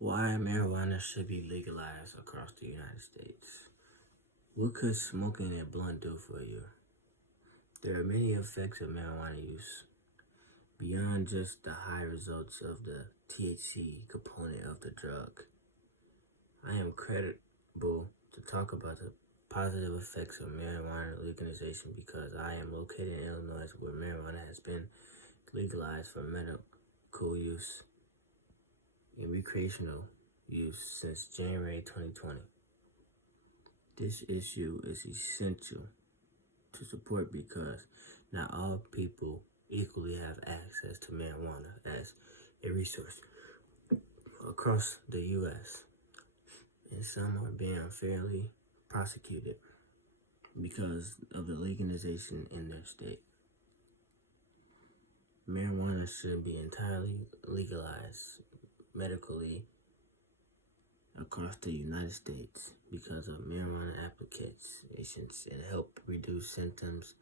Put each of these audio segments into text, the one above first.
Why marijuana should be legalized across the United States. What could smoking a blunt do for you? There are many effects of marijuana use beyond just the high results of the THC component of the drug. I am credible to talk about the positive effects of marijuana legalization because I am located in Illinois where marijuana has been legalized for medical use and recreational use since January 2020. This issue is essential to support because not all people equally have access to marijuana as a resource across the U.S., and some are being unfairly prosecuted because of the legalization in their state. Marijuana should be entirely legalized medically across the United States because of marijuana applications and help reduce symptoms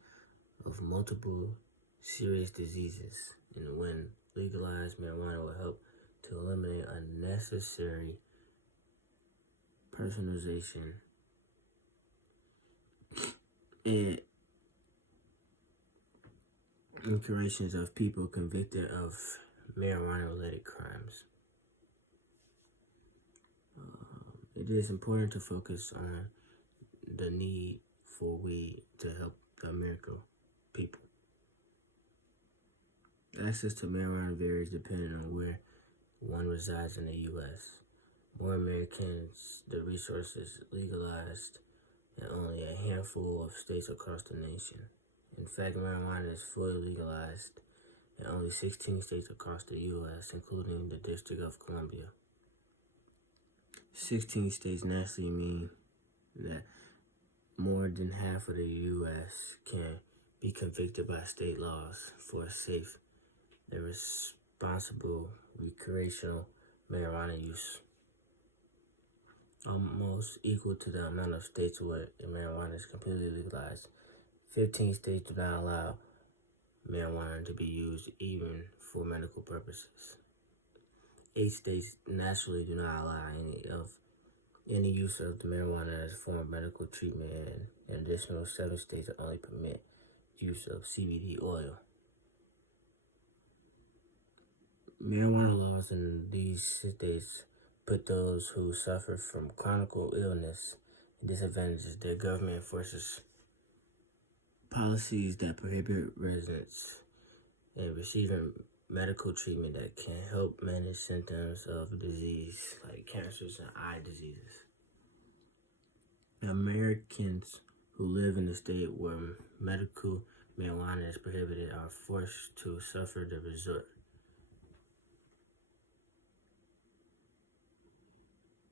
of multiple serious diseases. And when legalized, marijuana will help to eliminate unnecessary personalization and incarcerations of people convicted of marijuana-related crimes. It is important to focus on the need for weed to help the American people. Access to marijuana varies depending on where one resides in the U.S. More Americans, the resources legalized in only a handful of states across the nation. In fact, marijuana is fully legalized in only 16 states across the U.S., including the District of Columbia. 16 states nationally mean that more than half of the U.S. can be convicted by state laws for safe and responsible recreational marijuana use, almost equal to the amount of states where marijuana is completely legalized. 15 states do not allow marijuana to be used even for medical purposes. 8 states naturally do not allow any use of the marijuana as a form of medical treatment, and an additional 7 states only permit use of CBD oil. Marijuana laws in these states put those who suffer from chronic illness and disadvantages. Their government enforces policies that prohibit residents and receiving medical treatment that can help manage symptoms of disease like cancers and eye diseases. Americans who live in a state where medical marijuana is prohibited are forced to suffer the resort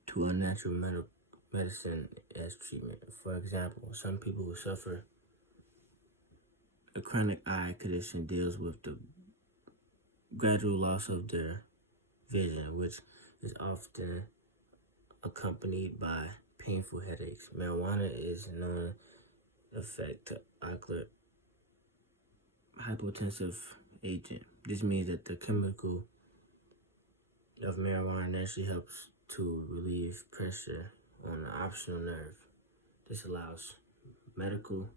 to unnatural medicine as treatment. For example, some people who suffer a chronic eye condition deals with the gradual loss of their vision, which is often accompanied by painful headaches. Marijuana is known effect to ocular hypotensive agent. This means that the chemical of marijuana naturally helps to relieve pressure on the optional nerve. This allows medical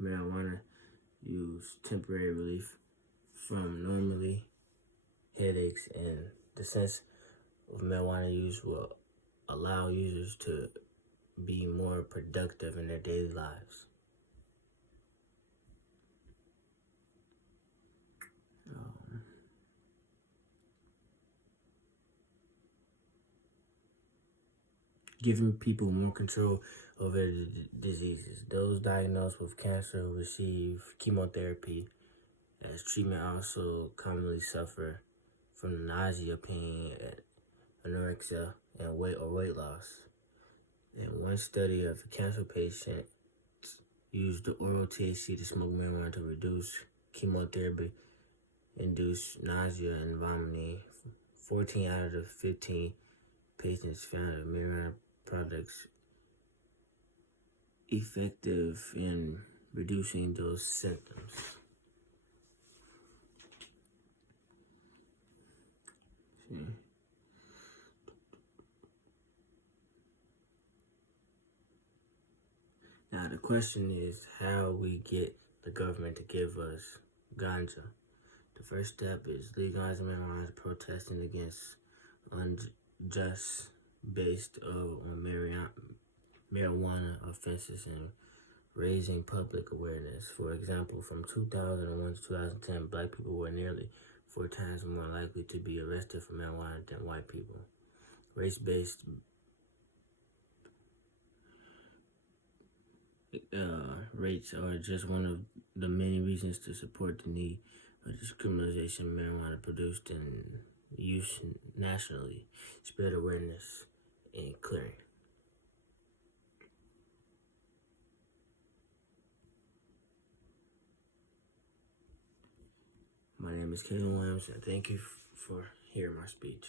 marijuana use temporary relief from normally headaches, and the sense of marijuana use will allow users to be more productive in their daily lives. Giving people more control over the diseases. Those diagnosed with cancer receive chemotherapy as treatment also commonly suffer from nausea, pain, anorexia, and weight loss. And one study of a cancer patient used the oral THC to smoke marijuana to reduce chemotherapy-induced nausea and vomiting. 14 out of the 15 patients found that marijuana products effective in reducing those symptoms. the question is how we get the government to give us ganja. The first step is legalizing marijuana, protesting against unjust based on marijuana offenses, and raising public awareness. For example, from 2001 to 2010, black people were nearly 4 times more likely to be arrested for marijuana than white people. Race-based rates are just one of the many reasons to support the need for discrimination of marijuana produced and used nationally, spread awareness, and clearing. My name is Kalen, and thank you for hearing my speech.